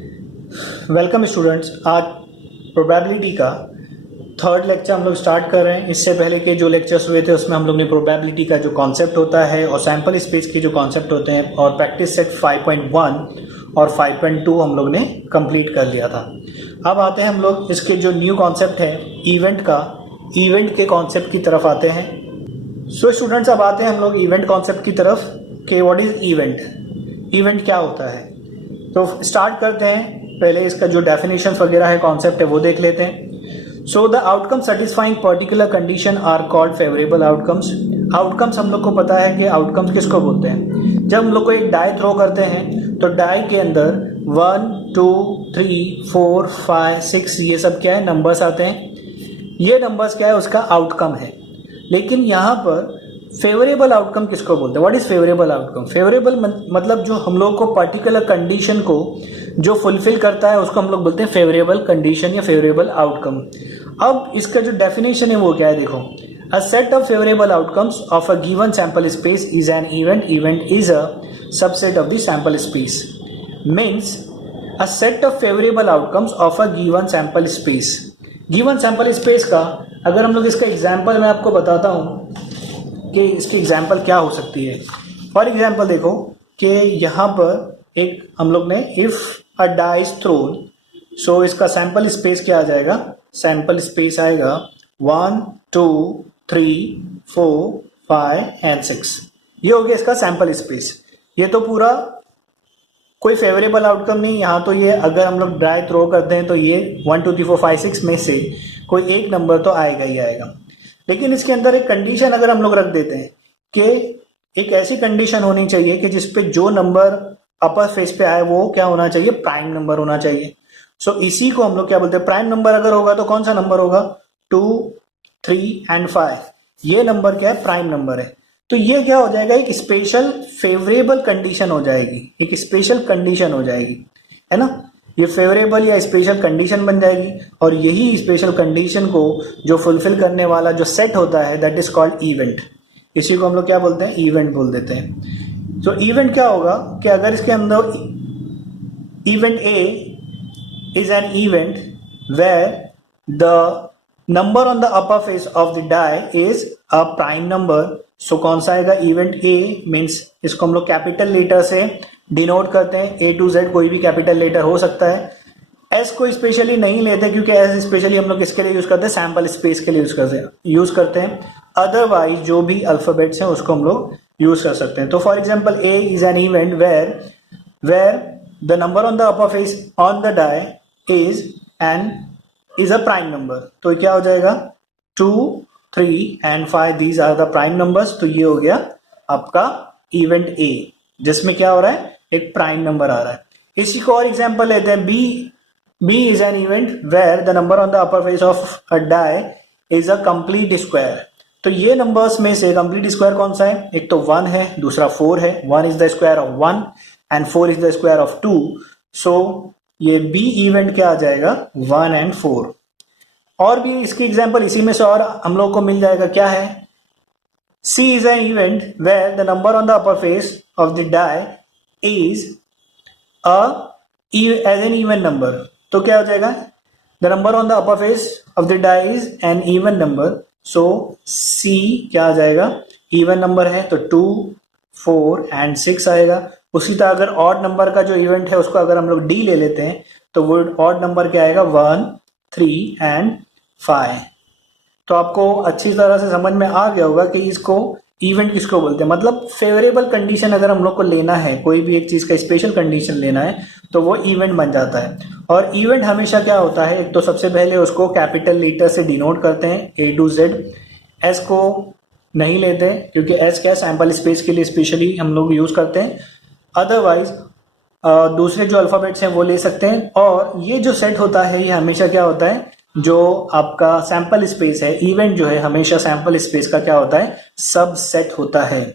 Welcome students. आज probability का third lecture हम लोग स्टार्ट कर रहे हैं। इससे पहले के जो लेक्चर्स हुए थे उसमें हम लोग ने प्रोबेबिलिटी का जो कॉन्सेप्ट होता है और सैम्पल स्पेस के जो कॉन्सेप्ट होते हैं और प्रैक्टिस सेट 5.1 और 5.2 हम लोग ने कंप्लीट कर लिया था। अब आते हैं हम लोग इसके जो न्यू कॉन्सेप्ट है इवेंट के कॉन्सेप्ट की तरफ आते हैं। सो स्टूडेंट्स, अब आते हैं हम लोग इवेंट कॉन्सेप्ट की तरफ कि व्हाट इज इवेंट क्या होता है। तो स्टार्ट करते हैं। पहले इसका जो डेफिनेशन वगैरह है, कॉन्सेप्ट है, वो देख लेते हैं। So the outcome satisfying particular condition are called favourable outcomes. Outcomes हम लोग को पता है कि आउटकम्स किसको बोलते हैं। जब हम लोग को एक डाई थ्रो करते हैं तो डाई के अंदर 1 2 3 4 5 6 ये सब क्या है, नंबर्स आते हैं। ये नंबर्स क्या है, उसका आउटकम है। लेकिन यहाँ पर फेवरेबल आउटकम किसको बोलते हैं? What is favourable outcome? Favourable मतलब जो हम लोग को पर्टिकुलर कंडीशन को जो फुलफिल करता है उसको हम लोग बोलते हैं फेवरेबल कंडीशन या फेवरेबल आउटकम। अब इसका जो डेफिनेशन है वो क्या है, देखो। A set of favourable outcomes of a given sample space is an event is a subset of the sample space. Means a set of favourable outcomes of a given sample space. Given sample space का अगर हम लोग इसका example मैं आपको बताता हूँ कि इसकी एग्जाम्पल क्या हो सकती है। फॉर एग्जाम्पल देखो कि यहाँ पर एक हम लोग ने if a die is thrown, so इसका सैंपल स्पेस क्या आ जाएगा? सैंपल स्पेस आएगा 1 2 3 4 5 एंड 6। ये हो गया इसका सैंपल स्पेस। ये तो पूरा कोई फेवरेबल आउटकम नहीं। यहाँ तो ये अगर हम लोग डाई थ्रो करते हैं तो ये 1 2 3 4 5 6 में से कोई एक नंबर तो आएगा ही आएगा। लेकिन इसके अंदर एक कंडीशन अगर हम लोग रख देते हैं कि एक ऐसी कंडीशन होनी चाहिए कि जिसपे जो नंबर अपर फेस पे आए वो क्या होना चाहिए? प्राइम नंबर होना चाहिए। सो इसी को हम लोग क्या बोलते हैं? प्राइम नंबर अगर होगा तो कौन सा नंबर होगा? 2 3 एंड 5। ये नंबर क्या है? प्राइम नंबर है। तो ये क्या हो जाएगा? एक स्पेशल फेवरेबल कंडीशन हो जाएगी, एक स्पेशल कंडीशन हो जाएगी, है ना। ये फेवरेबल या स्पेशल कंडीशन बन जाएगी और यही स्पेशल कंडीशन को जो फुलफिल करने वाला जो सेट होता है दैट इज कॉल्ड इवेंट। इसी को हम लोग क्या बोलते हैं? इवेंट बोल देते हैं। तो इवेंट क्या होगा कि अगर इसके अंदर event A is an event where the number on the upper face of the die is a prime number. So कौन सा आएगा? Event A. मीन्स इसको हम लोग कैपिटल लेटर से डिनोट करते हैं। ए टू जेड कोई भी कैपिटल लेटर हो सकता है। एस को स्पेशली नहीं लेते क्योंकि एस स्पेशली हम लोग किसके लिए यूज करते हैं? सैंपल स्पेस के लिए यूज करते हैं। अदरवाइज जो भी अल्फाबेट्स हैं उसको हम लोग यूज कर सकते हैं। तो for example A is an event where the number on the upper face on the die is a prime number. तो क्या हो जाएगा? 2 3 and 5 these are the prime numbers. तो ये हो गया आपका इवेंट ए, जिसमें क्या हो रहा है? एक प्राइम नंबर आ रहा है। इसी को और एग्जांपल लेते हैं। B is an event where the number on the upper face of a die is a complete square. तो ये नंबर्स में से कंप्लीट स्क्वायर कौन सा है? एक तो 1 है, दूसरा 4 है। 1 is the square of 1 and 4 is the square of 2। सो ये बी इवेंट क्या आ जाएगा? 1 एंड 4। और भी इसकी एग्जांपल इसी में से और हम लोग को मिल जाएगा। क्या है? C is an event where the number on the upper face of the die is as an even number. तो क्या हो जाएगा? The number on the upper face of the die is an even number. So C क्या आ जाएगा? Even number है तो 2 4 and 6 आएगा। उसी तरह अगर odd number का जो इवेंट है उसको अगर हम लोग D ले लेते हैं तो वो odd number क्या आएगा? 1 3 and 5। तो आपको अच्छी तरह से समझ में आ गया होगा कि इसको इवेंट किसको बोलते हैं। मतलब फेवरेबल कंडीशन अगर हम लोग को लेना है, कोई भी एक चीज का स्पेशल कंडीशन लेना है तो वो इवेंट बन जाता है। और इवेंट हमेशा क्या होता है? एक तो सबसे पहले उसको कैपिटल लेटर से डिनोट करते हैं, ए टू जेड। एस को नहीं लेते क्योंकि एस क्या, सैंपल स्पेस के लिए स्पेशली हम लोग यूज करते हैं। अदरवाइज दूसरे जो अल्फाबेट्स हैं वो ले सकते हैं। और ये जो सेट होता है ये हमेशा क्या होता है? जो आपका सैंपल स्पेस है, इवेंट जो है हमेशा सैंपल स्पेस का क्या होता है? सब सेट होता है।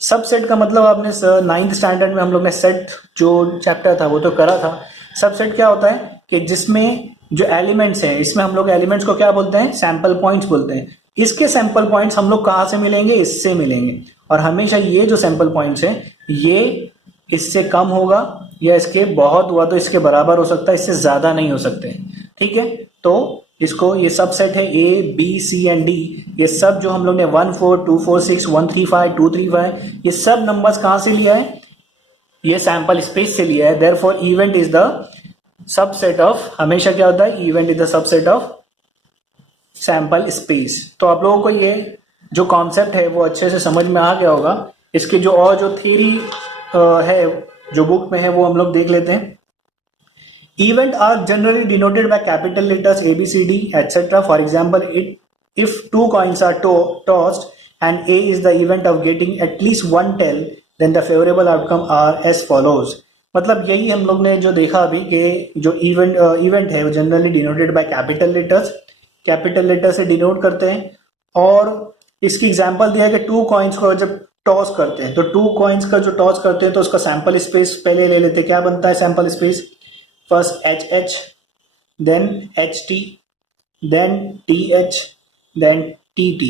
सब सेट का मतलब आपने 9th स्टैंडर्ड में हम लोग ने सेट जो चैप्टर था वो तो करा था। सब सेट क्या होता है कि जिसमें जो एलिमेंट्स हैं, इसमें हम लोग एलिमेंट्स को क्या बोलते हैं? सैंपल पॉइंट्स बोलते हैं। इसके सैंपल पॉइंट्स हम लोग कहाँ से मिलेंगे? इससे मिलेंगे। और हमेशा ये जो सैंपल पॉइंट्स हैं ये इससे कम होगा या इसके बहुत हुआ तो इसके बराबर हो सकता है, इससे ज्यादा नहीं हो सकते। ठीक है, तो इसको ये सब सेट है A B C and D, ये सब जो हम लोग ने 1 4 2 4 6 1 3 5 2 3 5 ये सब नंबर्स कहां से लिया है, ये सैंपल स्पेस से लिया है। Therefore event is the subset of, हमेशा क्या होता है, event is the subset of sample space. तो आप लोगों को ये जो कॉन्सेप्ट है वो अच्छे से समझ में आ गया होगा। इसके जो और जो थ्योरी है जो बुक में है वो हम लोग देख लेते हैं। Event are generally denoted by capital letters A, B, C, D, etc. For example, if two coins are tossed and A is the event of getting at least one tail, then the favorable outcome are as follows. मतलब यही हम लोग ने जो देखा अभी कि जो इवेंट है वो generally denoted by capital letter से डिनोट करते हैं। और इसकी एग्जांपल दिया है कि टू कॉइन्स को जब टॉस करते हैं तो टू कॉइन्स का जो टॉस करते हैं तो उसका सैंपल स्पेस पहले ले लेते हैं। क्या बनता है sample space, first HH, then HT, then TH, then TT,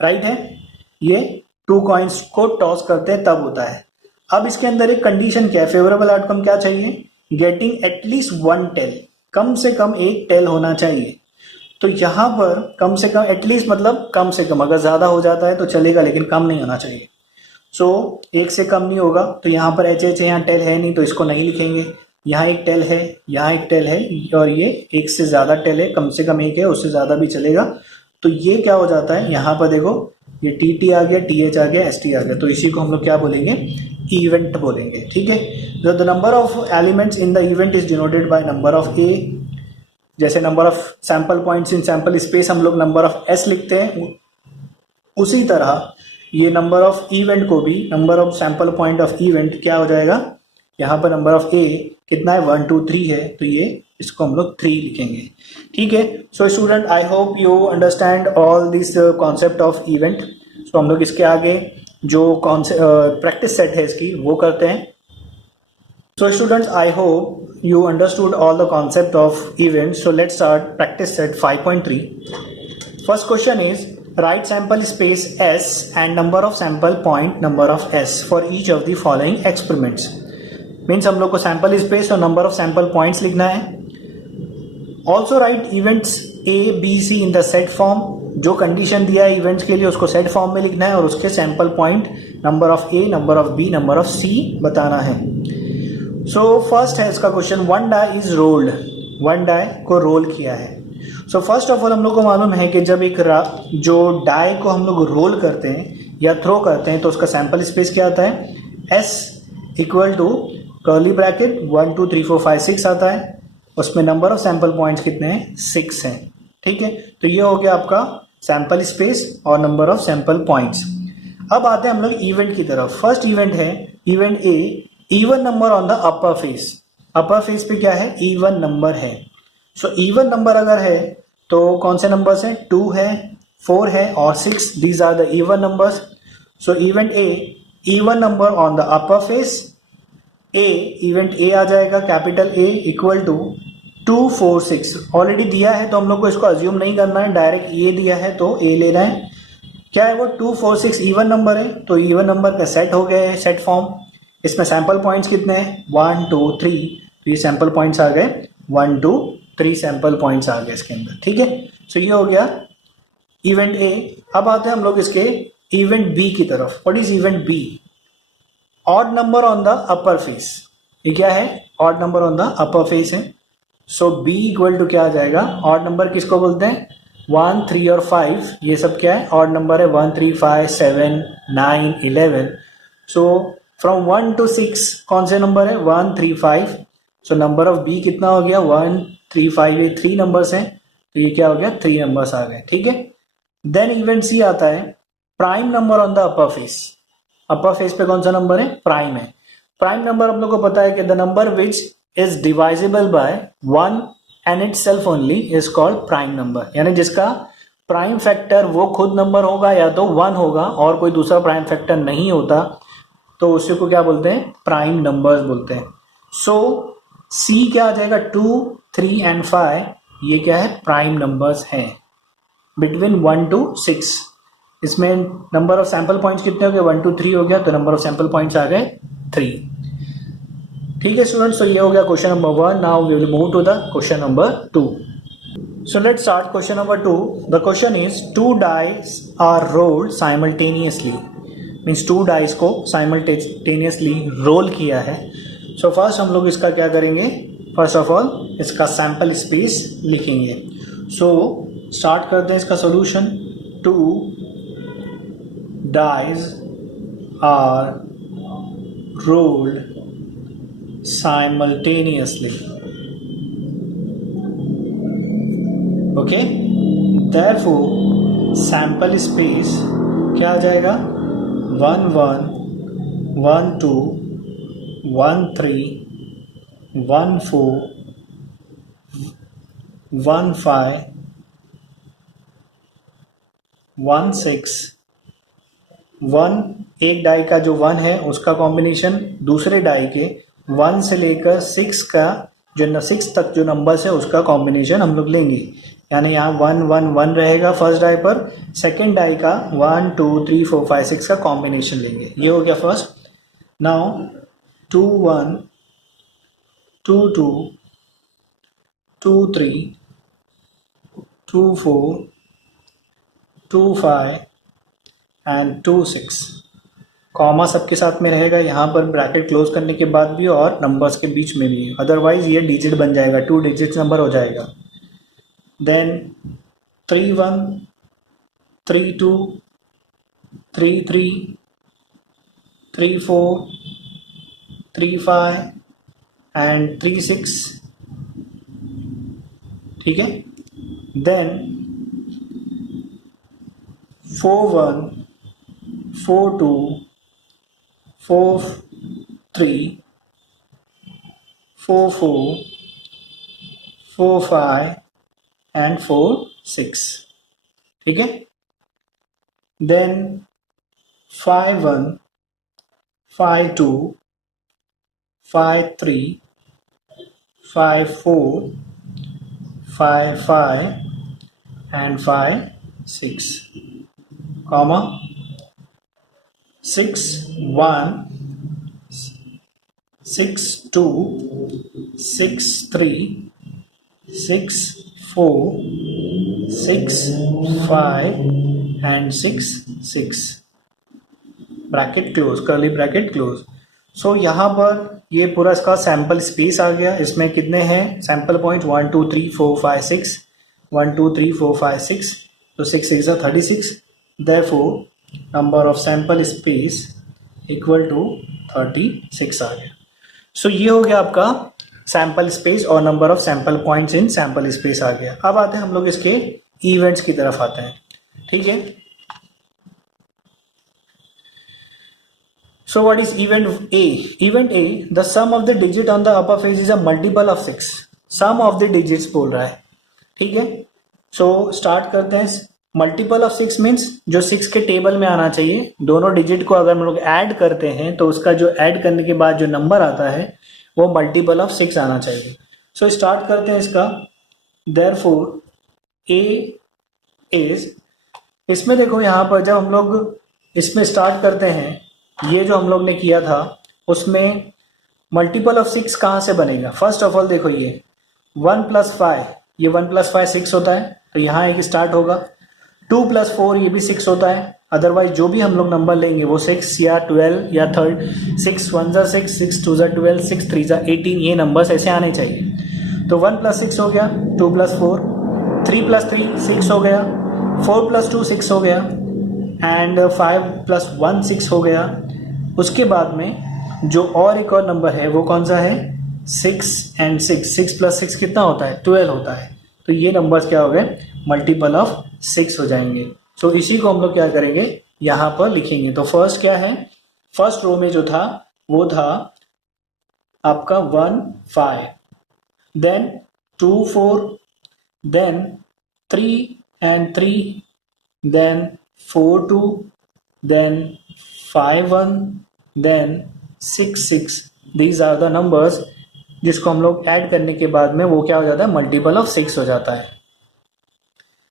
right है। ये टू कॉइन्स को टॉस करते हैं तब होता है। अब इसके अंदर एक कंडीशन क्या है, फेवरेबल आउटकम क्या चाहिए, गेटिंग एटलीस्ट वन टेल, कम से कम एक टेल होना चाहिए। तो यहां पर कम से कम, एटलीस्ट मतलब कम से कम, अगर ज्यादा हो जाता है तो चलेगा लेकिन कम नहीं होना चाहिए। सो एक से कम नहीं होगा, तो यहाँ पर HH है, यहाँ टेल है नहीं तो इसको नहीं लिखेंगे। यहाँ एक टेल है, यहाँ एक टेल है और ये एक से ज्यादा टेल है, कम से कम एक है, उससे ज्यादा भी चलेगा। तो ये क्या हो जाता है, यहाँ पर देखो ये TT आ गया, TH आ गया, ST आ गया, तो इसी को हम लोग क्या बोलेंगे, इवेंट बोलेंगे। ठीक है, जो the number of elements in the event is denoted by number of A, जैसे number of sample points in sample space हम लोग नंबर ऑफ S लिखते हैं, उसी तरह ये नंबर ऑफ इवेंट को भी number of sample point of event क्या हो जाएगा, यहाँ पर नंबर ऑफ ए कितना है 1 2 3 है, तो ये इसको हम लोग 3 लिखेंगे। ठीक है, so student I hope you understand all this concept of event. So हम लोग इसके आगे जो प्रैक्टिस सेट है इसकी वो करते हैं। So students I hope you understood all the concept of event. So let's start practice set 5.3। First question is right sample space S and number of sample point number of S for each of the following experiments. Means हम लोग को sample space और number of sample points लिखना है। Also right events A, B, C in the set form, जो condition दिया है events के लिए उसको सेट फॉर्म में लिखना है और उसके sample point number of A, number of B, number of C बताना है। सो फर्स्ट है इसका question, one die is rolled, one die को रोल किया है। सो फर्स्ट ऑफ ऑल हम लोग को मालूम है कि जब एक जो डाई को हम लोग रोल करते हैं या थ्रो करते हैं तो उसका सैंपल स्पेस क्या आता है, S equal to curly bracket 1 2 3 4 5 6 आता है, उसमें नंबर ऑफ सैंपल पॉइंट्स कितने हैं, 6 हैं। ठीक है, तो ये हो गया आपका सैंपल स्पेस और नंबर ऑफ सैंपल पॉइंट्स। अब आते हैं हम लोग इवेंट की तरफ। फर्स्ट इवेंट है event A, even number on the upper face. Upper face पे क्या है, इवन नंबर है। सो इवन नंबर अगर है तो कौन से नंबर्स हैं, 2 है, 4 है और 6, these are the even numbers. So event A, even number on the upper face, A event A आ जाएगा, capital A equal to 2 4 6। Already दिया है तो हम लोग को इसको अज्यूम नहीं करना है, डायरेक्ट ए दिया है तो ए लेना है। क्या है वो, 2 4 6 इवन नंबर है, तो इवन नंबर का सेट हो गया है, सेट फॉर्म। इसमें सैंपल पॉइंट्स कितने हैं, 1 2 3, तो ये सैंपल पॉइंट्स आ गए 1 2 3 सैंपल पॉइंट्स आ गए इसके अंदर। ठीक है, सो ये हो गया इवेंट ए। अब आते हैं हम लोग इसके इवेंट बी की तरफ। What is event B, odd number on the upper face. ये क्या है, odd number on the upper face है। सो बी इक्वल टू क्या आ जाएगा, ऑड नंबर किसको बोलते हैं, 1 3 और 5, ये सब क्या है, ऑड नंबर है, 1 3 5 7 9 11। सो फ्रॉम 1 to 6 कौन से नंबर है, 1 3 5। सो नंबर ऑफ बी कितना हो गया, 1 3 5, ये 3 नंबर्स हैं, तो ये क्या हो गया, 3 नंबर्स आ गए। ठीक है, देन इवेंट सी आता है prime number on the upper face. Upper face पे कौन सा नंबर है, प्राइम है। प्राइम नंबर हम लोग को पता है कि the number which is divisible by 1 and itself only is called prime number. यानी जिसका प्राइम फैक्टर वो खुद नंबर होगा या तो 1 होगा और कोई दूसरा प्राइम फैक्टर नहीं होता, तो उसी को क्या बोलते हैं, प्राइम नंबर्स बोलते हैं। सो सी क्या आ जाएगा, 2 3 एंड 5, ये क्या है, प्राइम नंबर्स हैं बिटवीन 1 to 6। इसमें नंबर ऑफ सैंपल पॉइंट्स कितने हो गए, 1 2 3 हो गया, तो नंबर ऑफ सैंपल पॉइंट्स आ गए 3। ठीक है स्टूडेंट्स, तो ये हो गया question number 1. Now we will move to the question number 2. So let's start question number 2. The question is two dice are rolled simultaneously. Means two dice को simultaneously roll किया है. So first हम लोग इसका क्या करेंगे, first of all इसका sample space लिखेंगे. So start करते हैं इसका solution. Two dice are rolled simultaneously. Okay, therefore sample space क्या आ जाएगा, 1 1 1 2 1 3 1 4 1 5 1 6 1. एक डाई का जो 1 है उसका कॉम्बिनेशन दूसरे डाई के 1 से लेकर 6 का जो 6 तक जो नंबर्स है उसका कॉम्बिनेशन हम लोग लेंगे. यानी यहाँ 1 1 1 रहेगा फर्स्ट डाई पर, सेकेंड डाई का 1 2 3 4 5 6 का कॉम्बिनेशन लेंगे. ये हो गया फर्स्ट. Now 2 1 2 2 2 3 2 4 2 5 and 2 6. कॉमा सबके साथ में रहेगा यहाँ पर, ब्रैकेट क्लोज करने के बाद भी और नंबर्स के बीच में भी, अदरवाइज ये डिजिट बन जाएगा, 2 डिजिट नंबर हो जाएगा. Then 3 1 3 2 3 3 3 4 3 5 and 3 6. ठीक है. Then 4 1 4 2 4 3 4 4 4 5 and 4 6. ठीक है. Then 5 1 5 2 5 3 5 4 5 5 and 5 6, comma 6 1 6 2 6 3 6 4 6 5 and 6 6. Bracket close, curly bracket close. So यहाँ पर ये पूरा इसका सैम्पल स्पेस आ गया. इसमें कितने हैं सैम्पल पॉइंट, 1 2 3 4 5 6, 1 2 3 4 5 6, तो 6 6 36. Therefore number of sample space equal to 36 आ गया. सो ये हो गया आपका सैम्पल स्पेस और number of sample points in sample space आ गया. अब आते हैं हम लोग इसके इवेंट्स की तरफ आते हैं. ठीक है. So what is event A? Event A, the sum of the digit on the upper face is a multiple of 6. Sum of the digits बोल रहा है. ठीक है. सो स्टार्ट करते हैं. मल्टीपल ऑफ 6 मीन्स जो 6 के टेबल में आना चाहिए. दोनों डिजिट को अगर हम लोग ऐड करते हैं तो उसका जो ऐड करने के बाद जो नंबर आता है वो मल्टीपल ऑफ 6 आना चाहिए. सो स्टार्ट करते हैं इसका. देयरफॉर ए इज, इसमें देखो यहाँ पर जब हम लोग इसमें स्टार्ट करते हैं, ये जो हम लोग ने किया था उसमें मल्टीपल ऑफ 6 कहाँ से बनेगा. फर्स्ट ऑफ ऑल देखो ये 1 + 5, ये 1 + 5 6 होता है, तो यहाँ एक स्टार्ट होगा. 2 + 4 ये भी 6 होता है. अदरवाइज जो भी हम लोग नंबर लेंगे वो 6 या 12 या 3, 6 1 ज़ा 6, 6 2 ज़ा 12, 6 3 ज़ा 18, ये नंबर्स ऐसे आने चाहिए. तो 1 + 6 हो गया, 2 + 4, 3 + 3 6 हो गया, 4 + 2 6 हो गया एंड 5 + 1 6 हो गया. उसके बाद में जो और एक और नंबर है वो कौन सा है, 6 and 6. 6 + 6 कितना होता है, 12 होता है. तो ये नंबर्स क्या हो गए, मल्टीपल ऑफ 6 हो जाएंगे. सो इसी को हम लोग क्या करेंगे, यहाँ पर लिखेंगे. तो फर्स्ट क्या है, फर्स्ट रो में जो था वो था आपका 1 5, then 2 4, then 3 and 3, then 4 2, then 5 1, then 6 6. These are the numbers जिसको हम लोग ऐड करने के बाद में वो क्या हो जाता है, मल्टीपल ऑफ 6 हो जाता है.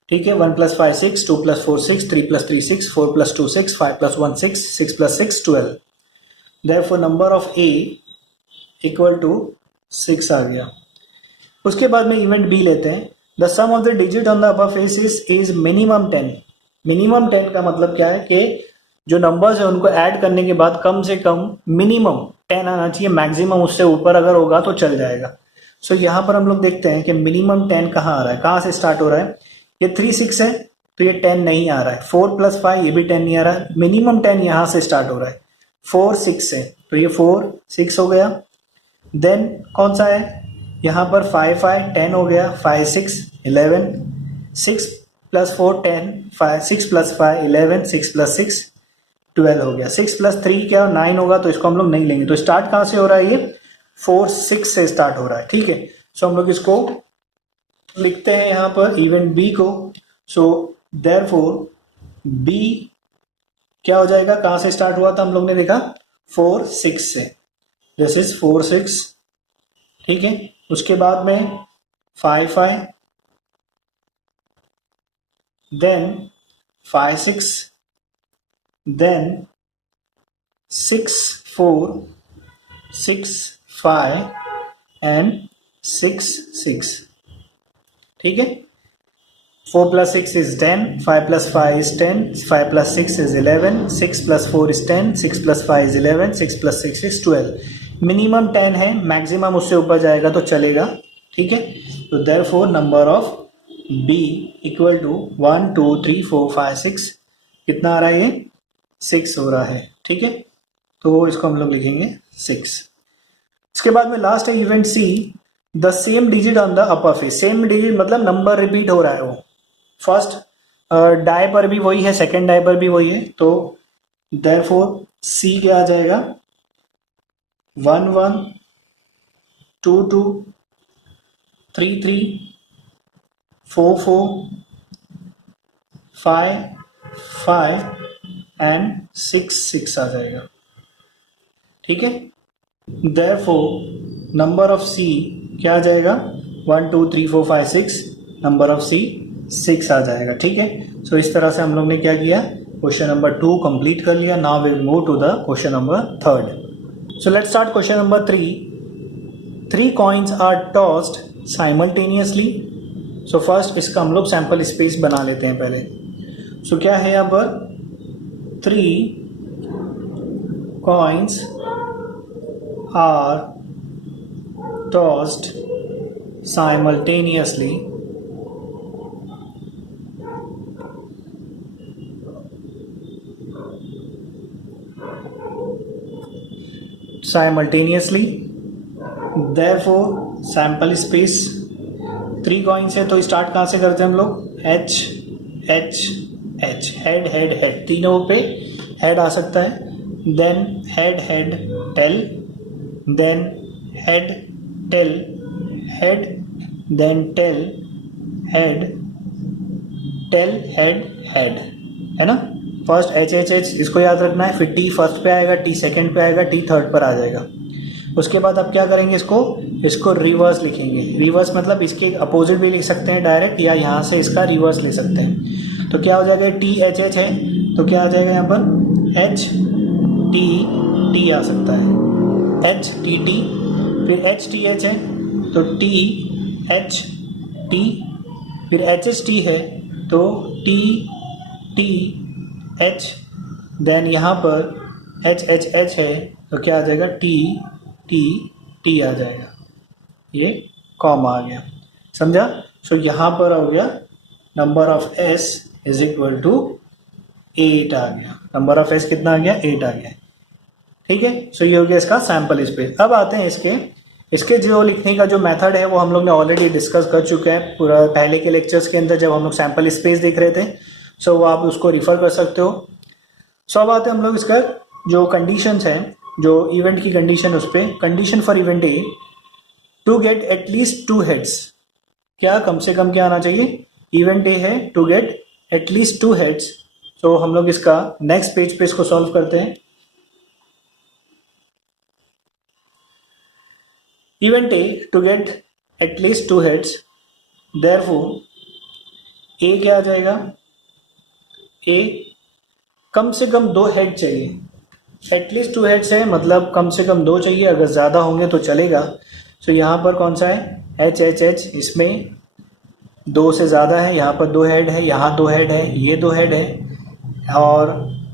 ठीक है. 1 + 5 6, 2 + 4 6, 3 + 3 6, 4 + 2 6, 5 + 1 6, 6 + 6 12. Therefore number of A equal to 6 आ गया। उसके बाद में इवेंट बी लेते हैं। The sum of the digit on the upper face is minimum 10। Minimum 10 का मतलब क्या है कि जो नंबर्स है उनको ऐड करने के बाद कम से कम मिनिमम 10 आना चाहिए, मैक्सिमम उससे ऊपर अगर होगा तो चल जाएगा। सो यहाँ पर हम लोग देखते हैं कि मिनिमम 10 कहाँ आ रहा है, कहाँ से स्टार्ट हो रहा है। ये 3 6 है तो ये 10 नहीं आ रहा है। 4 + 5 ये भी 10 नहीं आ रहा है। मिनिमम 10 यहाँ से स्टार्ट हो रहा है। 4 6 है तो ये 4 6 हो गया। देन कौन सा है यहाँ पर 5 5 10 हो गया। 5 6 11, 6 + 4 10, 6 + 5 11, 6 + 6 12 हो गया। 6 + 3 क्या 9 होगा, तो इसको हम लोग नहीं लेंगे। तो स्टार्ट कहाँ से हो रहा है, ये 4 6 से स्टार्ट हो रहा है। ठीक है, सो हम लोग इसको लिखते हैं यहाँ पर इवेंट बी को। सो देयरफॉर बी क्या हो जाएगा, कहाँ से स्टार्ट हुआ था हम लोग ने देखा 4 6 से। This is 4 6। ठीक है, उसके बाद में 5 5, देन 5 6, देन 6 4, 6 5 एंड 6 6। ठीक है, 4 + 6 is 10, 5 + 5 is 10, 5 + 6 is 11, 6 + 4 is 10, 6 + 5 is 11, 6 + 6 is 12। Minimum 10 है, मैक्सिमम उससे ऊपर जाएगा तो चलेगा। ठीक है, तो therefore number of B equal to 1 2 3 4 5 6 कितना आ रहा है, ये 6 हो रहा है। ठीक है, तो इसको हम लोग लिखेंगे 6। इसके बाद में लास्ट है event C, the same digit on the upper face. Same digit मतलब नंबर रिपीट हो रहा है, वो फर्स्ट डाई पर भी वही है, सेकेंड डाई पर भी वही है। तो देयरफॉर सी क्या आ जाएगा 1 1 2 2 3 3 4 4 5 5 एंड 6 6 आ जाएगा। ठीक है, देयरफॉर नंबर ऑफ सी क्या आ जाएगा 1 2 3 4 5 6, नंबर ऑफ सी 6 आ जाएगा। ठीक है, सो इस तरह से हम लोग ने क्या किया, क्वेश्चन नंबर 2 कंप्लीट कर लिया। Now we will move to the question number 3। So let's start question number 3। 3 coins are tossed simultaneously. So first इसका हम लोग सैंपल स्पेस बना लेते हैं पहले। सो क्या है यहाँ पर 3 coins are tossed simultaneously therefore sample space 3 coins है तो स्टार्ट कहाँ से करते हैं हम लोग, H H H, head head head, तीनों पे हेड आ सकता है। Then head head tail, then head tail head, then tail head tail head head, है ना। फर्स्ट एच एच एच इसको याद रखना है, फिर टी फर्स्ट पे आएगा, टी सेकंड पे आएगा, टी थर्ड पर आ जाएगा। उसके बाद अब क्या करेंगे, इसको रिवर्स लिखेंगे। रिवर्स मतलब इसके अपोजिट भी लिख सकते हैं डायरेक्ट, या यहाँ से इसका रिवर्स ले सकते हैं। तो क्या हो जाएगा, टी एच एच है तो क्या आ जाएगा यहाँ पर एच टी टी आ सकता है, एच टी टी। फिर एच टी एच है तो टी एच टी, फिर एच एच टी है तो टी टी एच, देन यहाँ पर एच एच एच है तो क्या आ जाएगा, टी टी टी आ जाएगा। ये कॉमा आ गया, समझा। सो यहाँ पर हो गया number of S is equal to 8 आ गया। नंबर ऑफ एस कितना आ गया, 8 आ गया। ठीक है, सो ये हो गया इसका सैंपल स्पेस। अब आते हैं इसके जो लिखने का जो मेथड है वो हम लोग ने ऑलरेडी डिस्कस कर चुके हैं पूरा पहले के लेक्चर्स के अंदर, जब हम लोग सैंपल स्पेस देख रहे थे। सो वो आप उसको रिफर कर सकते हो। सो अब आते हैं हम लोग इसका जो कंडीशंस हैं, जो इवेंट की कंडीशन, उस पर condition for event A to get at least 2 heads. क्या कम से कम क्या आना चाहिए, इवेंट ए है टू गेट एटलीस्ट 2 हेड्स। सो हम लोग इसका नेक्स्ट पेज पे इसको सॉल्व करते हैं। Event A to get at least 2 heads, therefore A क्या आ जाएगा, A कम से कम 2 हेड चाहिए। एटलीस्ट 2 हेड्स है, मतलब कम से कम 2 चाहिए, अगर ज़्यादा होंगे तो चलेगा। सो यहाँ पर कौन सा है, एच एच एच, इसमें 2 से ज़्यादा है, यहाँ पर 2 हेड है, यहाँ 2 हेड है, ये 2 हेड है, और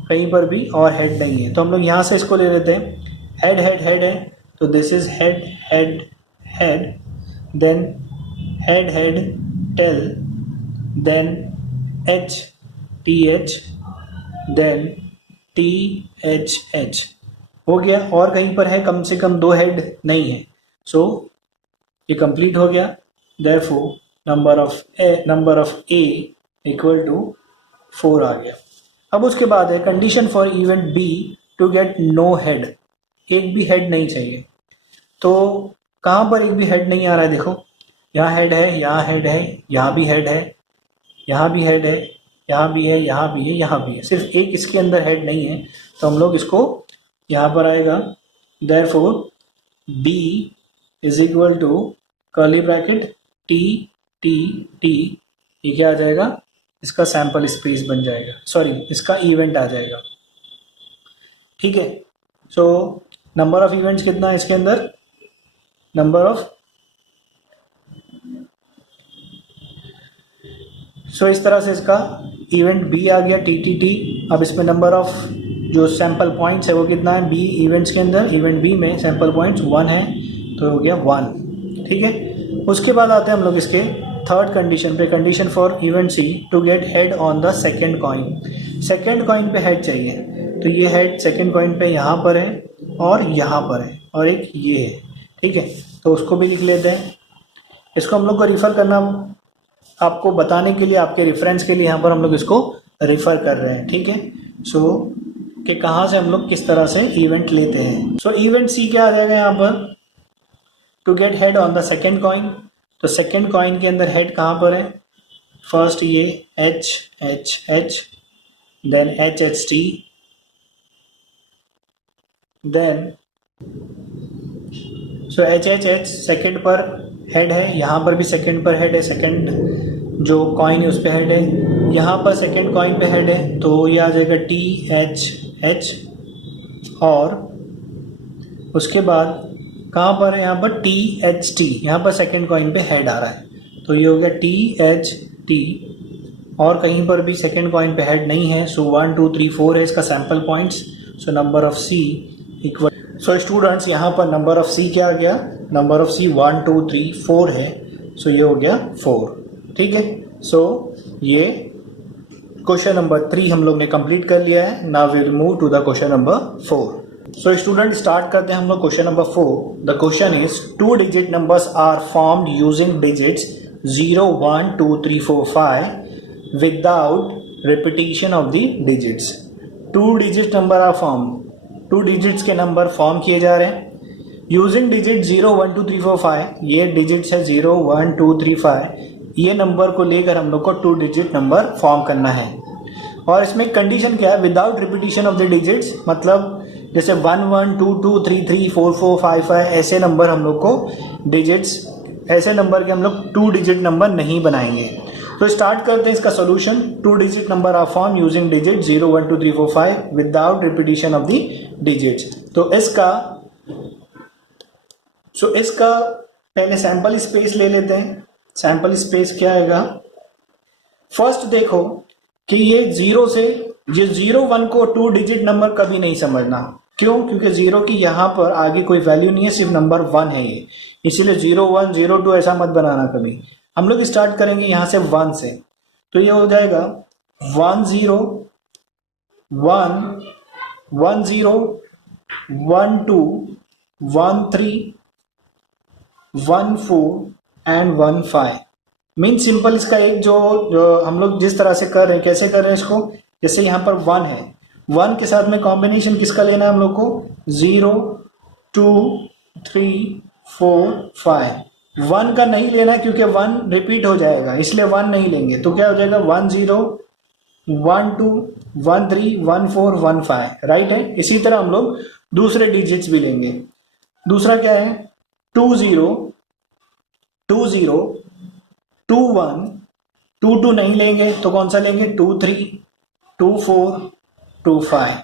कहीं पर भी और हेड नहीं है। तो हम लोग यहाँ से इसको ले लेते हैं, हेड हेड हेड है, तो this is head head head, then head head tail, then H T H, then T H H, हो गया। और कहीं पर है कम से कम 2 हेड नहीं है, सो ये कंप्लीट हो गया। Therefore number of A equal to 4 आ गया। अब उसके बाद है condition for event B to get no head, एक भी हेड नहीं चाहिए। तो कहाँ पर एक भी हेड नहीं आ रहा है, देखो यहाँ हेड है, यहाँ हेड है, यहाँ भी हेड है, यहाँ भी हेड है, यहाँ भी है, यहाँ भी है, यहाँ भी है, सिर्फ एक इसके अंदर हेड नहीं है। तो हम लोग इसको यहाँ पर आएगा, therefore B is equal to curly bracket T T T, ये क्या आ जाएगा, इसका सैंपल स्पेस बन जाएगा, सॉरी इसका इवेंट आ जाएगा। ठीक है, सो नंबर ऑफ इवेंट्स कितना है इसके अंदर, नंबर ऑफ, सो इस तरह से इसका इवेंट बी आ गया टी टी टी। अब इसमें नंबर ऑफ जो सैंपल पॉइंट्स है वो कितना है, बी इवेंट्स के अंदर, इवेंट बी में सैंपल पॉइंट्स 1 है, तो हो गया 1। ठीक है, उसके बाद आते हैं हम लोग इसके थर्ड कंडीशन पे, condition for event C to get head on the second coin. Second coin पे हेड चाहिए, तो ये हेड सेकेंड कॉइन पे यहाँ पर है और यहाँ पर है और एक ये है। ठीक है, तो उसको भी लिख लेते हैं। इसको हम लोग को रिफ़र करना, आपको बताने के लिए, आपके रेफरेंस के लिए यहाँ पर हम लोग इसको रिफ़र कर रहे हैं। ठीक है, सो कि कहाँ से हम लोग किस तरह से इवेंट लेते हैं। सो इवेंट सी क्या आ जाएगा यहाँ पर, to get head on the second coin. तो सेकेंड कॉइन के अंदर हेड कहाँ पर है, फर्स्ट ये H H H, then H H T, then so H H H second पर हेड है, यहाँ पर भी सेकेंड पर हेड है, सेकेंड जो कॉइन है उस पर हेड है, यहाँ पर सेकेंड कॉइन पे हेड है, तो ये आ जाएगा टी एच एच। और उसके बाद कहाँ पर है, यहाँ पर टी एच टी, यहाँ पर सेकेंड कॉइन पे हेड आ रहा है, तो ये हो गया टी एच टी। और कहीं पर भी सेकेंड कॉइन पे हेड नहीं है, सो 1 2 3 4 है इसका sample points. So number of C equal, so students यहाँ पर नंबर ऑफ सी क्या आ गया, नंबर ऑफ सी 1 2 3 4 है, सो ये हो गया 4। ठीक है, सो ये क्वेश्चन नंबर 3 हम लोग ने कंप्लीट कर लिया है। Now we will move to the question number 4। So student start करते हैं हम लोग question number 4। The question is 2 digit numbers are formed using digits 0 1 2 3 4 5 without repetition of the digits. 2 digit number are form, 2 digits के number form किए जा रहे हैं using digit 0 1 2 3 4 5। ये डिजिट्स है 0 1 2 3 5, ये नंबर को लेकर हम लोग को 2 डिजिट नंबर फॉर्म करना है। और इसमें कंडीशन क्या है, without repetition of the digits, मतलब जैसे 1 1 2 2 3 3 4 4 5 5 ऐसे नंबर हम लोग को डिजिट्स, ऐसे नंबर के हम लोग 2 डिजिट नंबर नहीं बनाएंगे। तो स्टार्ट करते हैं इसका solution. 2 digit number are form using digit 0 1 2 3 4 5 without repetition of the digits. तो इसका पहले सैंपल स्पेस ले लेते हैं। सैंपल स्पेस क्या आएगा, फर्स्ट देखो कि ये 0 से, ये 0 1 को 2 डिजिट नंबर कभी नहीं समझना। क्यों, क्योंकि 0 की यहाँ पर आगे कोई वैल्यू नहीं है, सिर्फ नंबर 1 है ये, इसीलिए 0 1 0 2 ऐसा मत बनाना कभी। हम लोग स्टार्ट करेंगे यहाँ से 1 से, तो ये हो जाएगा 1 0 1 1 0 1 2 1 3 1 4 एंड 1 5। मीन सिंपल इसका एक जो हम लोग जिस तरह से कर रहे हैं, कैसे कर रहे हैं इसको, जैसे यहाँ पर 1 है, 1 के साथ में कॉम्बिनेशन किसका लेना है हम लोग को, 0 2 3 4 5। 1 का नहीं लेना है क्योंकि 1 रिपीट हो जाएगा, इसलिए 1 नहीं लेंगे। तो क्या हो जाएगा 1 0 1 2 1 3 1 4 1 5, राइट है। इसी तरह हम लोग दूसरे डिजिट्स भी लेंगे। दूसरा क्या है 2 0 2 0 2 1 2 2 नहीं लेंगे, तो कौन सा लेंगे 2 3 2 4 2 5।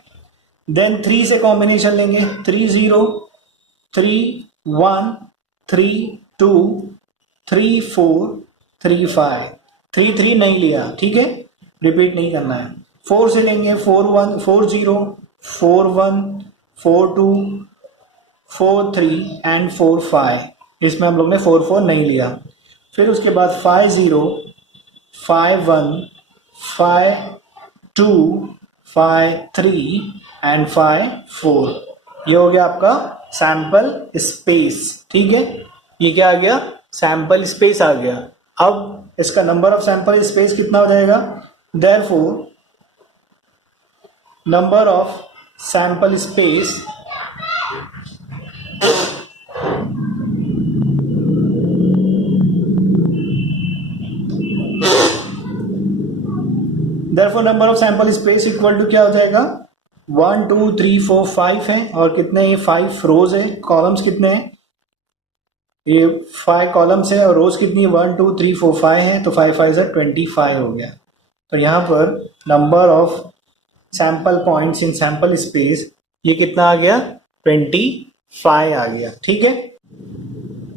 देन 3 से कॉम्बिनेशन लेंगे, 3 0 3 1 3 2 3 4 3 5, 3 3 नहीं लिया, ठीक है, रिपीट नहीं करना है। 4 से लेंगे, 4 1 4 0 4 1 4 2 4 3 एंड 4 5, इसमें हम लोग ने 4 4 नहीं लिया। फिर उसके बाद 5 0 5 1 5 2 5 3 एंड 5 4, ये हो गया आपका सैंपल स्पेस, ठीक है। ये क्या आ गया, सैंपल स्पेस आ गया। अब इसका नंबर ऑफ सैंपल स्पेस कितना हो जाएगा, therefore number of sample space therefore number of sample space equal to क्या हो जाएगा, 1 2 3 4 5 है, और कितने, ये 5 रोज है, कॉलम्स कितने हैं, ये 5 कॉलम्स है, और रोज कितनी है, 1 2 3 4 5 है, तो 5 5 से 25 हो गया। तो यहाँ पर number of sample points in sample space ये कितना आ गया, 25 आ गया, ठीक है।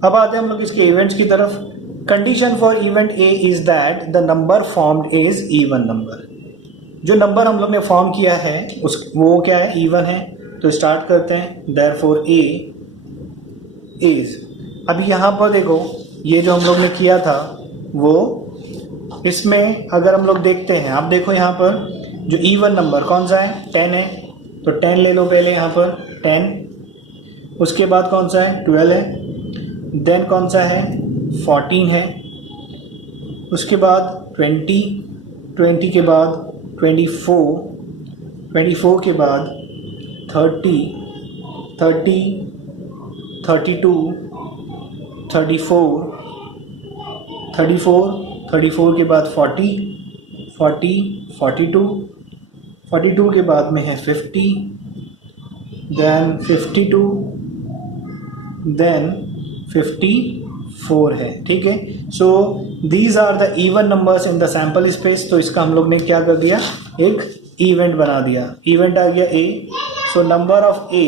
अब आते हैं हम लोग इसके इवेंट्स की तरफ। Condition for event A is that the number formed is even number. जो नंबर हम लोग ने फॉर्म किया है उस वो क्या है, इवन है। तो स्टार्ट करते हैं, देयरफॉर ए इज, अभी यहाँ पर देखो ये जो हम लोग ने किया था वो, इसमें अगर हम लोग देखते हैं, आप देखो यहाँ पर जो इवन नंबर कौन सा है, 10 है, तो 10 ले लो पहले यहाँ पर 10। उसके बाद कौन सा है, 12 है। देन कौन सा है, 14 है। उसके बाद 20, 20 के बाद 24, 24 के बाद 30, 30, 32, 34, 34, 34 के बाद 40, 40, 42, 42 के बाद में है 50, देन 52, देन 54 है, ठीक है। So these are the even numbers in the sample space. तो इसका हम लोग ने क्या कर दिया, एक इवेंट बना दिया, इवेंट आ गया A. So number of A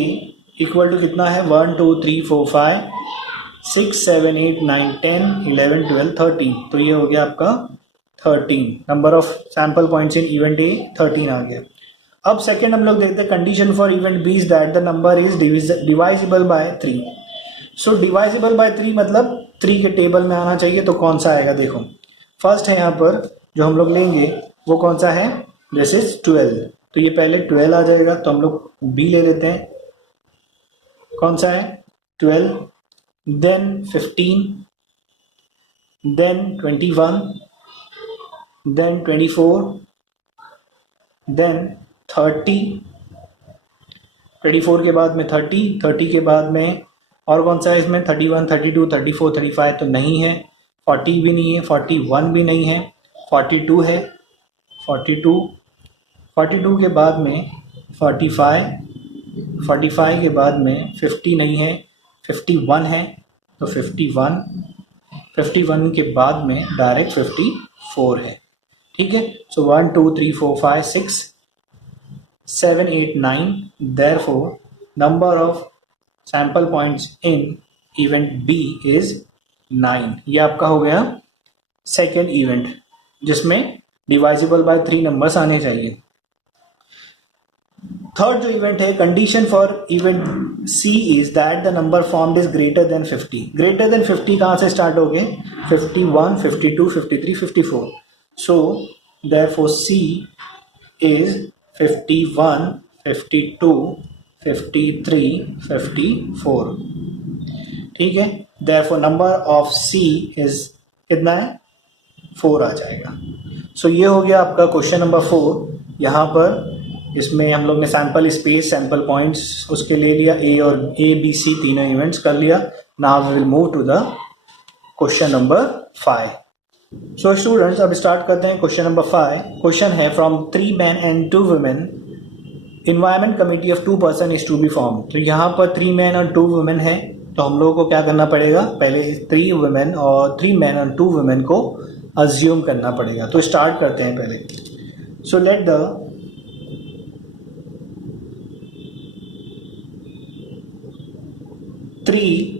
equal to कितना है, 1 2 3 4 5 6 7 8 9 10 11 12 13, तो ये हो गया आपका 13। Number of sample points in event A 13 आ गया। अब सेकेंड हम लोग देखते हैं, condition for event B is that the number is divisible by 3। So divisible by 3 मतलब 3 के टेबल में आना चाहिए, तो कौन सा आएगा, देखो फर्स्ट है यहाँ पर जो हम लोग लेंगे वो कौन सा है, दिस इज 12, तो ये पहले 12 आ जाएगा, तो हम लोग बी ले लेते हैं, कौन सा है 12, देन 15, देन 21, देन 24, देन 30, 24 के बाद में 30, 30 के बाद में और कौन सा है इसमें, 31, 32, 34, 35 तो नहीं है, 40 भी नहीं है, 41 भी नहीं है, 42 है, 42, 42 के बाद में 45, 45 के बाद में 50 नहीं है, 51 है, तो 51, 51 के बाद में डायरेक्ट 54 है, ठीक है। So 1 2 3 4 5 6 7 8 9, therefore number of sample points in event B is 9। ये आपका हो गया सेकेंड इवेंट जिसमें डिवाइजिबल बाय 3 नंबर्स आने चाहिए। थर्ड जो इवेंट है, condition for event C is that the number formed is greater than 50। Greater than 50 कहाँ से स्टार्ट हो गए, 51, 52, 53, 54। सो देयरफॉर सी इज 51, 52, 53, 54, ठीक है। Therefore number of C is कितना है, 4 आ जाएगा। सो ये हो गया आपका क्वेश्चन नंबर 4। यहाँ पर इसमें हम लोग ने सैंपल स्पेस, सैंपल पॉइंट्स उसके ले लिया, ए और ए बी सी तीनों इवेंट्स कर लिया। Now we will move to the question number 5। So students अब स्टार्ट करते हैं क्वेश्चन नंबर 5। क्वेश्चन है from 3 men and 2 women environment committee of 2 person is to be form. तो यहाँ पर 3 men और 2 women है, तो हम लोगों को क्या करना पड़ेगा, पहले 3 women और 3 men और 2 women को अज्यूम करना पड़ेगा। तो स्टार्ट करते हैं पहले। So let the 3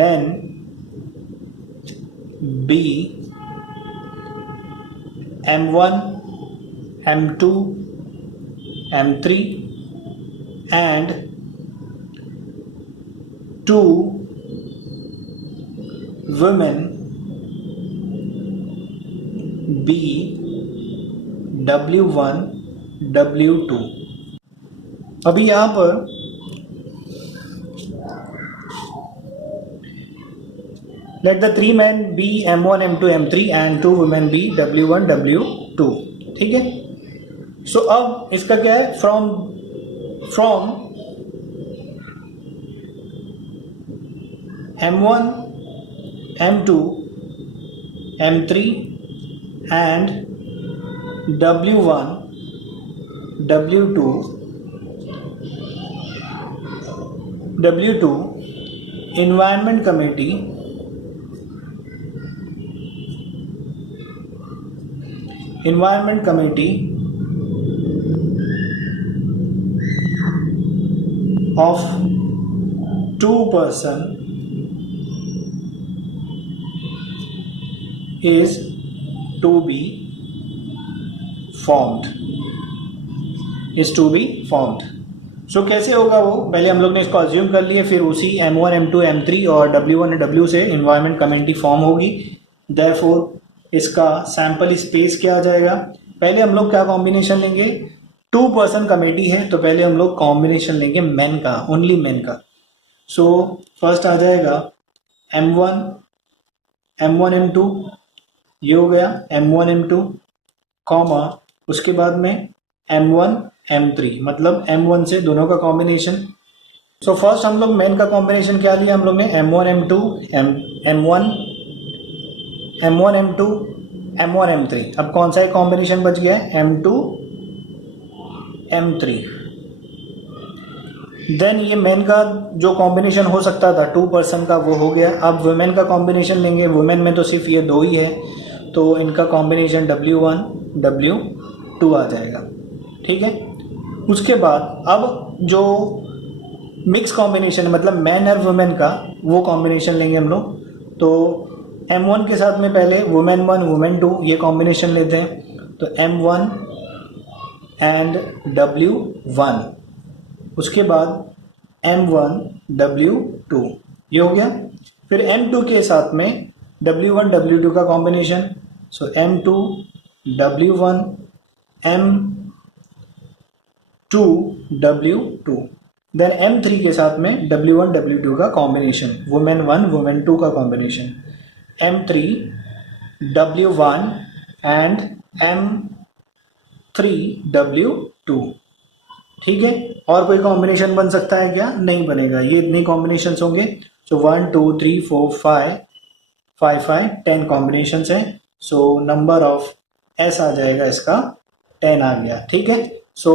men B M1 M2 M3 and 2 women B W1 W2। अभी यहाँ पर let the 3 men be M1 M2 M3 and 2 women be W1 W2। ठीक है। सो अब इसका क्या है, from M1 M2 M3 and W1 W2 Environment Committee of 2 person is to be formed। सो कैसे होगा वो, पहले हम लोग ने इसको अज्यूम कर लिए, फिर उसी M1 M2 M3 और W1 W से इन्वायरमेंट कमेटी फॉर्म होगी। देयरफॉर इसका सैंपल स्पेस क्या आ जाएगा, पहले हम लोग क्या कॉम्बिनेशन लेंगे, 2 पर्सन कमेटी है तो पहले हम लोग कॉम्बिनेशन लेंगे मेन का, ओनली मेन का। सो फर्स्ट आ जाएगा M1 M2, ये हो गया M1 M2 कॉमा, उसके बाद में M1 M3 मतलब M1 से दोनों का कॉम्बिनेशन। सो फर्स्ट हम लोग मेन का कॉम्बिनेशन क्या लिया हम लोग ने, M1 M2 M1 M2 M1 M3। अब कौन सा एक कॉम्बिनेशन बच गया है, M2 M3। देन ये मेन का जो कॉम्बिनेशन हो सकता था 2 पर्सन का वो हो गया। अब वुमेन का कॉम्बिनेशन लेंगे, वुमेन में तो सिर्फ ये 2 ही है तो इनका कॉम्बिनेशन W1 W2 आ जाएगा। ठीक है। उसके बाद अब जो मिक्स कॉम्बिनेशन है मतलब मैन और वुमेन का, वो कॉम्बिनेशन लेंगे हम लोग। तो M1 के साथ में पहले वुमेन 1 वुमेन 2 ये कॉम्बिनेशन लेते हैं, तो M1 एंड W1, उसके बाद M1 W2 ये हो गया। फिर M2 के साथ में W1 W2 का कॉम्बिनेशन, सो M2 W1 M2 W2। Then M3 के साथ में W1 W2 का कॉम्बिनेशन, वुमेन 1 वुमेन 2 का combination, M3 W1 and M3 W2। ठीक है। और कोई कॉम्बिनेशन बन सकता है क्या, नहीं बनेगा, ये इतने कॉम्बिनेशन होंगे। सो 1 2 3 4 5 10 कॉम्बिनेशन है। सो नंबर ऑफ S आ जाएगा इसका 10 आ गया। ठीक है। सो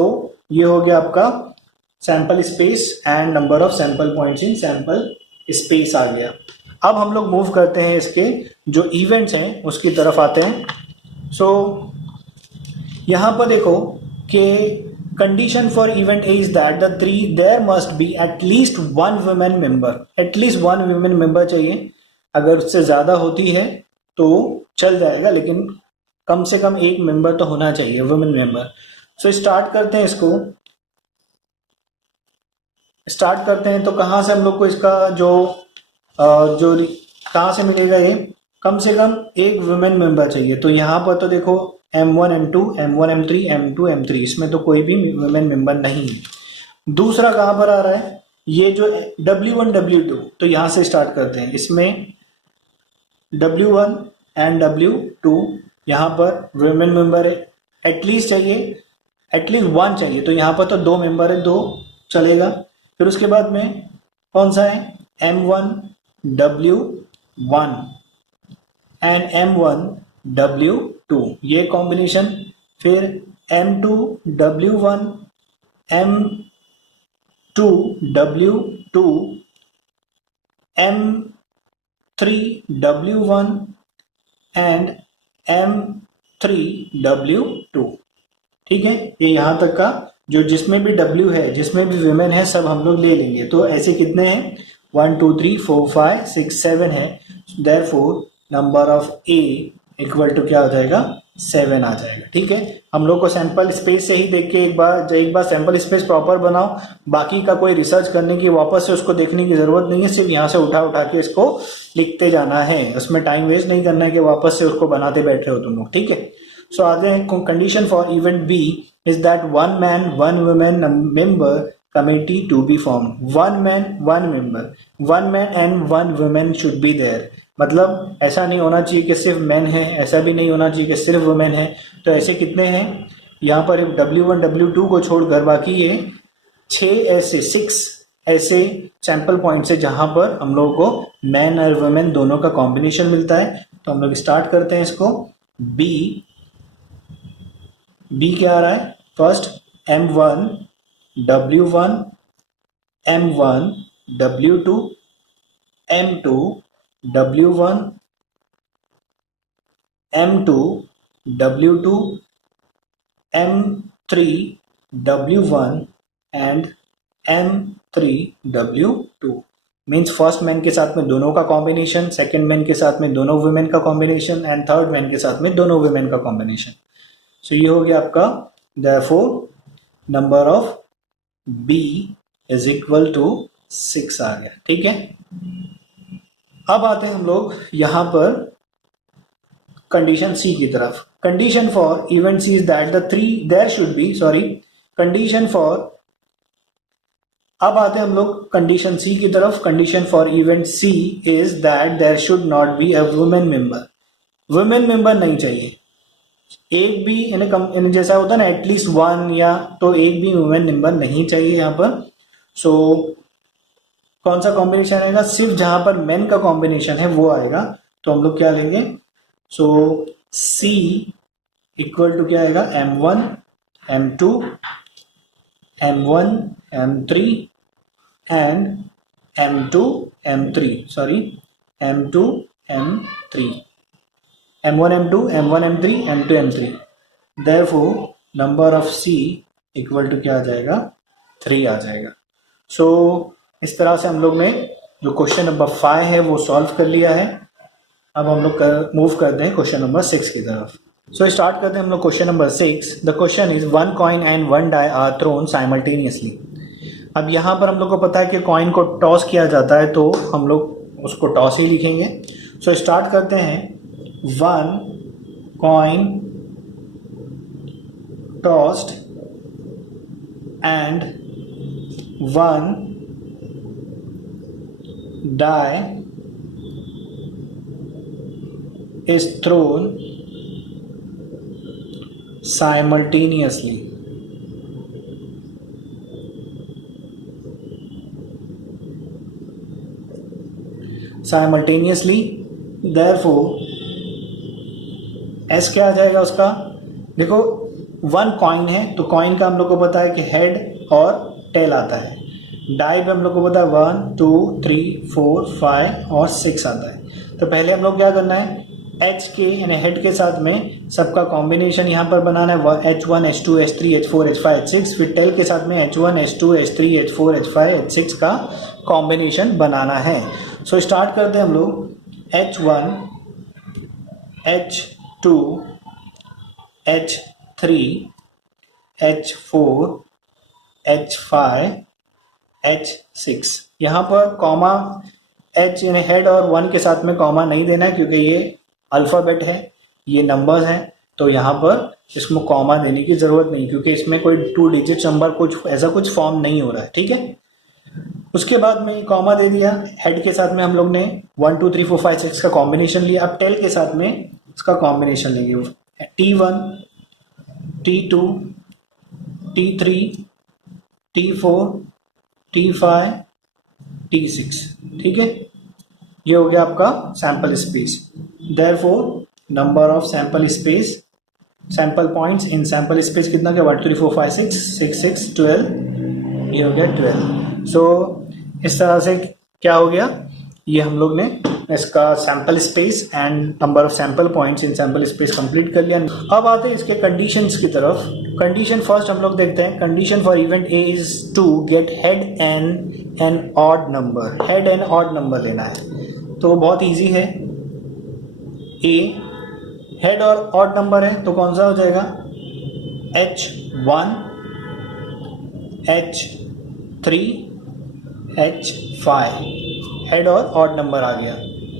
ये हो गया आपका sample space and number of sample points in sample space आ गया। अब हम लोग मूव करते हैं इसके जो इवेंट्स हैं उसकी तरफ आते हैं। सो यहाँ पर देखो कि condition for event is that there must be at least 1 women member, at least 1 women member चाहिए। अगर उससे ज़्यादा होती है तो चल जाएगा, लेकिन कम से कम एक मेंबर तो होना चाहिए, वुमेन मेंबर। सो स्टार्ट करते हैं इसको, स्टार्ट करते हैं। तो कहाँ से हम लोग को इसका जो कहाँ से मिलेगा, ये कम से कम एक वुमेन मेंबर चाहिए। तो यहाँ पर तो देखो M1 M2 M1 M3 M2 M3 इसमें तो कोई भी वुमेन मेंबर नहीं है। दूसरा कहाँ पर आ रहा है, ये जो W1 W2, तो यहाँ से स्टार्ट करते हैं। इसमें W1 एंड W2 यहाँ पर वुमेन मेंबर है, एटलीस्ट चाहिए, एटलीस्ट 1 चाहिए। तो यहाँ पर तो 2 मेंबर है, 2 चलेगा। फिर उसके बाद में कौन सा है, M1 W1 and M1 W2 ये कॉम्बिनेशन। फिर M2 W1 M2 W2 M3 W1 and M3 W2। ठीक है, ये यहाँ तक का जो जिसमें भी W है, जिसमें भी वुमेन है, सब हम लोग ले लेंगे। तो ऐसे कितने हैं, 1 2 3 4 5 6 7 है। Therefore number of A equal to क्या हो जाएगा, 7 आ जाएगा। ठीक है, हम लोग को सैंपल स्पेस से ही देख के एक बार सैंपल स्पेस प्रॉपर बनाओ, बाकी का कोई रिसर्च करने की, वापस से उसको देखने की जरूरत नहीं है, सिर्फ यहाँ से उठा उठा के इसको लिखते जाना है, उसमें टाइम वेस्ट नहीं करना है कि वापस से उसको बनाते बैठे हो तुम लोग। ठीक है, सो आते हैं, condition for event B is that 1 man 1 woman member committee to be formed। 1 man 1 member, 1 man and 1 woman should be there। मतलब ऐसा नहीं होना चाहिए कि सिर्फ मैन है, ऐसा भी नहीं होना चाहिए कि सिर्फ वुमेन है। तो ऐसे कितने हैं यहाँ पर, W1 W2 को छोड़कर बाकी ये 6 ऐसे सैंपल पॉइंट्स है जहां पर हम लोगों को मैन और वुमेन दोनों का कॉम्बिनेशन मिलता है। तो हम लोग स्टार्ट करते हैं इसको। बी क्या आ रहा है, first M1 W1 M1 W2 M2 W1 M2 W2 M3 W1 and M3 W2। Means first man के साथ में दोनों का कॉम्बिनेशन, सेकेंड मैन के साथ में दोनों वुमेन का कॉम्बिनेशन एंड थर्ड मैन के साथ में दोनों वुमेन का कॉम्बिनेशन। सो ये हो गया आपका, therefore number of B is equal to 6 आ गया। ठीक है, अब आते हैं हम लोग यहां पर कंडीशन सी की तरफ। Condition for event C is that there should be, condition for, अब आते हैं हम लोग कंडीशन सी की तरफ। Condition for event C is that there should not be a women member. Women member नहीं चाहिए, एक भी यानी जैसा होता है ना एटलीस्ट 1, या तो एक भी वुमेन मेंबर नहीं चाहिए यहाँ पर। सो कौन सा कॉम्बिनेशन आएगा, सिर्फ जहां पर मेन का कॉम्बिनेशन है वो आएगा। तो हम लोग क्या लेंगे, सो C इक्वल टू क्या आएगा, M1 M2 M1 M3 and M2 M3 M2 M3 M1 M2 M1 M3 M2 M3। Therefore number of C equal to क्या आ जाएगा, 3 आ जाएगा। सो इस तरह से हम लोग ने जो क्वेश्चन नंबर 5 है वो सॉल्व कर लिया है। अब हम लोग मूव करते हैं क्वेश्चन नंबर 6 की तरफ। सो स्टार्ट करते हैं हम लोग question number 6। The question is 1 coin and 1 die are thrown simultaneously. अब यहाँ पर हम लोग को पता है कि कॉइन को टॉस किया जाता है, तो हम लोग उसको टॉस ही लिखेंगे। सो स्टार्ट करते हैं, 1 coin tossed and 1 die is thrown simultaneously। therefore S क्या आ जाएगा उसका, देखो 1 कॉइन है तो कॉइन का हम लोग को पता है कि हेड और टेल आता है। डाई पे हम लोग को पता है 1 2 3 4 5 और 6 आता है। तो पहले हम लोग क्या करना है, H के यानी हेड के साथ में सबका कॉम्बिनेशन यहाँ पर बनाना है, H1 H2 H3 H4 H5 H6। फिर टेल के साथ में H1 H2 H3 H4 H5 H6 का कॉम्बिनेशन बनाना है। सो स्टार्ट करते हैं हम लोग, H1 H2 H3 H4 H5 H6। यहाँ पर कॉमा H यानी हेड और 1 के साथ में कॉमा नहीं देना है, क्योंकि ये अल्फ़ाबेट है, ये नंबर्स हैं, तो यहाँ पर इसमें कॉमा देने की ज़रूरत नहीं, क्योंकि इसमें कोई 2 डिजिट नंबर कुछ ऐसा कुछ फॉर्म नहीं हो रहा है। ठीक है, उसके बाद में कॉमा दे दिया। हेड के साथ में हम लोग ने 1 2 3 4 5 6 का कॉम्बिनेशन लिया। अब टेल के साथ में इसका कॉम्बिनेशन लेंगे, T1 T2 T3 T4 T5 T6। ठीक है, ये हो गया आपका sample space. Therefore number of sample space, sample points in sample space कितना क्या, 1 2 3 4 5 6 6 6 12, ये हो गया 12। सो इस तरह से क्या हो गया, ये हम लोग ने इसका sample space and number of sample points in sample space complete कर लिया। अब आते हैं इसके कंडीशंस की तरफ। कंडीशन फर्स्ट हम लोग देखते हैं। Condition for event A is to get head an odd number. Head and odd number लेना है तो बहुत इजी है। ए हेड और ऑड नंबर है तो कौन सा हो जाएगा, H1 H3 H5 हेड और ऑड नंबर आ गया।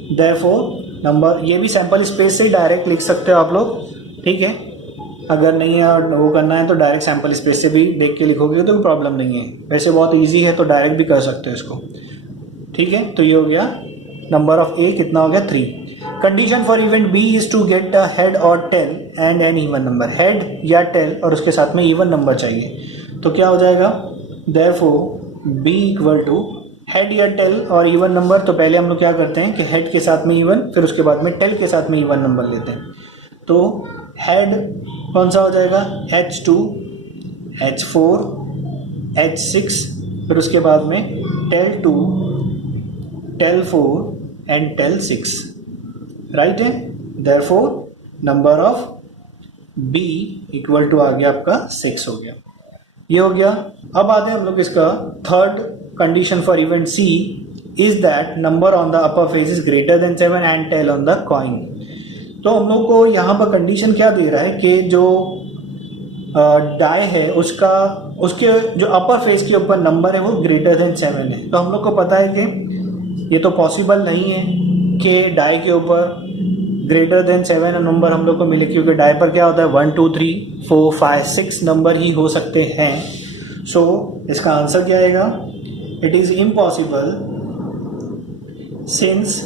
देयरफॉर नंबर, ये भी सैंपल स्पेस से डायरेक्ट लिख सकते हो आप लोग, ठीक है। अगर नहीं है और वो करना है तो डायरेक्ट सैंपल स्पेस से भी देख के लिखोगे तो कोई प्रॉब्लम नहीं है। वैसे बहुत इजी है तो डायरेक्ट भी कर सकते हो इसको, ठीक है। तो ये हो गया नंबर ऑफ ए कितना हो गया 3। Condition for event B is to get the head or tail and an even number. Head या टेल और उसके साथ में इवन नंबर चाहिए तो क्या हो जाएगा, therefore B equal to head या टेल और इवन नंबर। तो पहले हम लोग क्या करते हैं कि हेड के साथ में इवन, फिर उसके बाद में टेल के साथ में इवन नंबर लेते हैं। तो हेड कौन सा हो जाएगा, H2 H4 H6, फिर उसके बाद में tail 2 tail 4 and tail 6, right है। Therefore number of B equal to आ गया आपका 6 हो गया। ये हो गया। अब आते हैं हम लोग इसका third condition for event C is that number on the upper face is greater than 7 and tail on the coin. तो हम लोग को यहाँ पर कंडीशन क्या दे रहा है कि जो डाई है उसके जो अपर फेस के ऊपर नंबर है वो ग्रेटर देन 7 है। तो हम लोग को पता है कि ये तो पॉसिबल नहीं है कि डाई के ऊपर ग्रेटर देन 7 नंबर हम लोग को मिले, क्योंकि डाई पर क्या होता है 1 2 3 4 5 6 नंबर ही हो सकते हैं। सो इसका आंसर क्या आएगा, it is impossible, since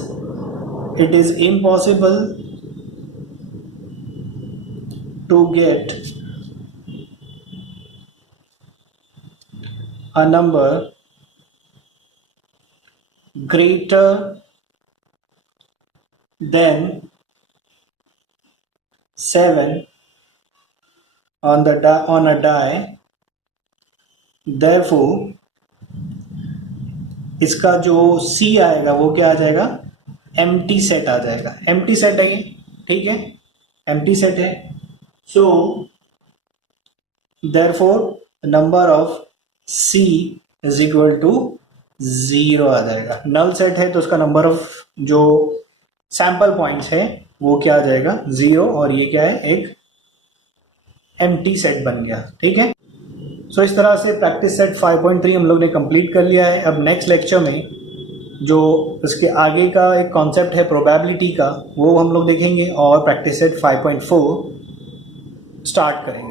it is impossible to get a number greater than 7 on a die, therefore इसका जो C आएगा वो क्या आ जाएगा, एम्प्टी सेट आ जाएगा। एम्प्टी सेट है ये, ठीक है, एम्प्टी सेट है। So therefore number of C is equal to 0 आ जाएगा। नल सेट है तो उसका नंबर ऑफ जो सैंपल पॉइंट्स है वो क्या आ जाएगा 0, और ये क्या है, एक एम्प्टी सेट बन गया, ठीक है। सो इस तरह से प्रैक्टिस सेट 5.3 हम लोग ने कंप्लीट कर लिया है। अब नेक्स्ट लेक्चर में जो इसके आगे का एक कॉन्सेप्ट है प्रोबेबिलिटी का वो हम लोग देखेंगे और प्रैक्टिस सेट 5.4 स्टार्ट करेंगे।